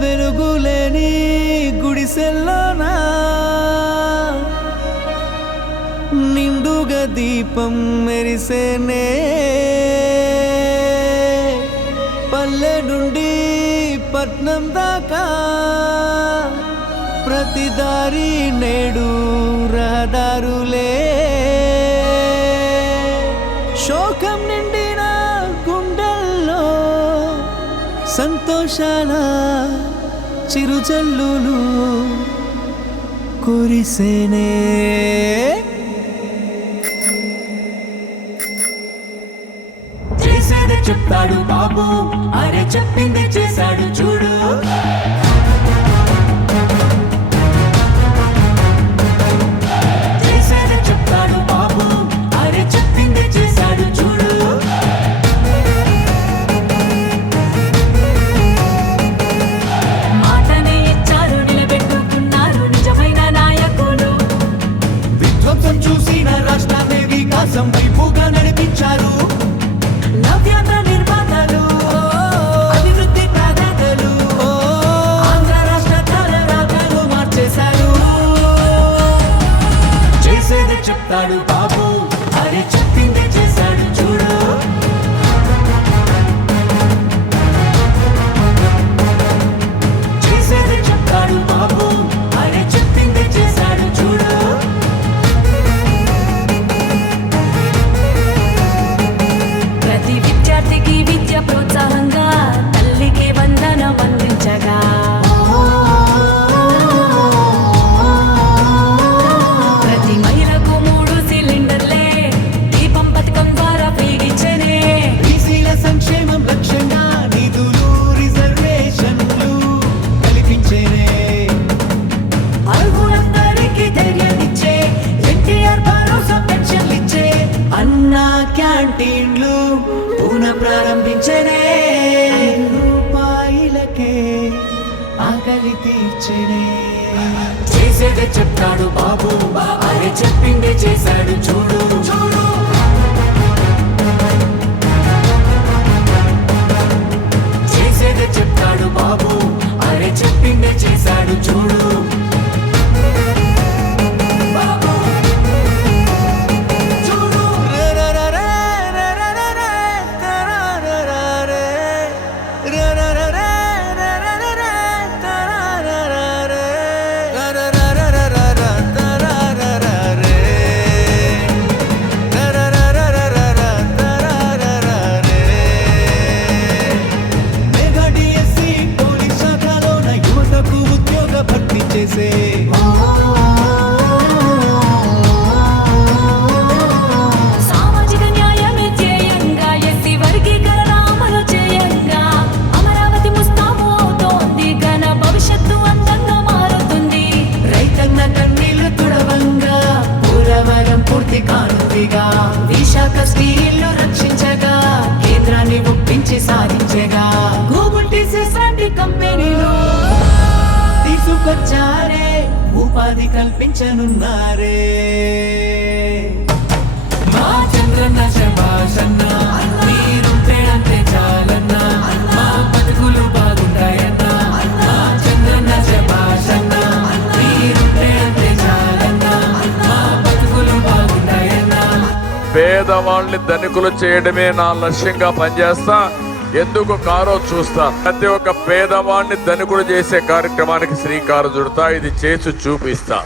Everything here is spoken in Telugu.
వెలుగులేని గుడిసెల్లోనా నిండుగా దీపం మెరిసేనే పల్లె నుండి పట్నం దాకా ప్రతి దారి నేడు రహదారులే శోకం నిండిన గుండెల్లో సంతోషాల చిరుజల్లులు కురిసేనే చేసేది చెప్తాడు బాబు అరే చెప్పింది చేశాడు చూడు చేసేది చెప్తాడు బాబు అరే చెప్పింది చేశాడు చూడు మాటనే ఇచ్చారు నిలబెట్టుకున్నారు నిజమైన నాయకులు విధ్వంసం చూసిన రాష్ట్రాన్ని వికాసం వైపుగా నడిపించారు నవ్యాంధ్ర నిర్మాతలు అభివృద్ధి ప్రదాతలు ఆంధ్ర రాష్ట్ర తలరాతలు మార్చేశారు చేసేది చెప్తాడు బాబు అరే చెప్పింది చేశాడు చూడు చేసేది చెప్తాడు బాబు అరే చెప్పింది చేశాడు చూడు ప్రతి విద్యార్థికి విద్య ప్రోత్సాహంగా తల్లికి వందనం అందించగా ప్రతి మహిళకు 3 సిలిండర్లే దీపం పథకం ద్వారా ఫ్రీగిచ్చనే బీసీల సంక్షేమం లక్ష్యంగా నిధులు రిజర్వేషన్లు కల్పించేనే అర్హులందరికీ ధైర్యాన్నిచ్చే ఎన్టీఆర్ భరోసా పెన్షన్లిచ్చే అన్నా క్యాంటీన్లు పునః ప్రారంభించనే రూపాయలకే ఆకలి తీర్చనే చేసేదే చెప్తాడు బాబు అరే చెప్పిందే చేశాడు చూడు చూడు చేసేదే చెప్తాడు బాబు అరే చెప్పిందే చేశాడు చూడు బాబు చూడు మెగా డిఎస్సి పోలీస్ శాఖలోన యువతకు ఉద్యోగ భర్తీ చేసే సామాజిక న్యాయమే ధ్యేయంగా ఎస్సీ వర్గీకరణ అమలు చేయంగా అమరావతి ముస్తాబు అవుతోంది ఘన భవిష్యత్తు అందంగా మారుతుంది రైతన్న కన్నీళ్లు తుడవంగా పోలవరం పూర్తి కానుందిగా విశాఖ స్టీల్ను రక్షించగా కేంద్రాన్ని ఒప్పించి సాధించగా గూగుల్ టీసీఎస్ లాంటి కంపెనీలు తీసుకొచ్చారే ఉపాధి కల్పించనున్నారే మా చంద్రన్న శభాషన్న మీరుంటే అంతే చాలన్నా మా బతుకులు బాగుంటాయన్నా మా చంద్రన్న శభాషన్న మీరుంటే అంతే చాలన్నా మా బతుకులు బాగుంటాయన్నా పేదవాళ్ళని ధనికులు చేయడమే నా లక్ష్యంగా పనిచేస్తా. ఎందుకు కారో చూస్తా. ప్రతి ఒక్క పేదవాడిని ధనికులు చేసే కార్యక్రమానికి శ్రీకారం చుడతా. ఇది చేసి చూపిస్తా.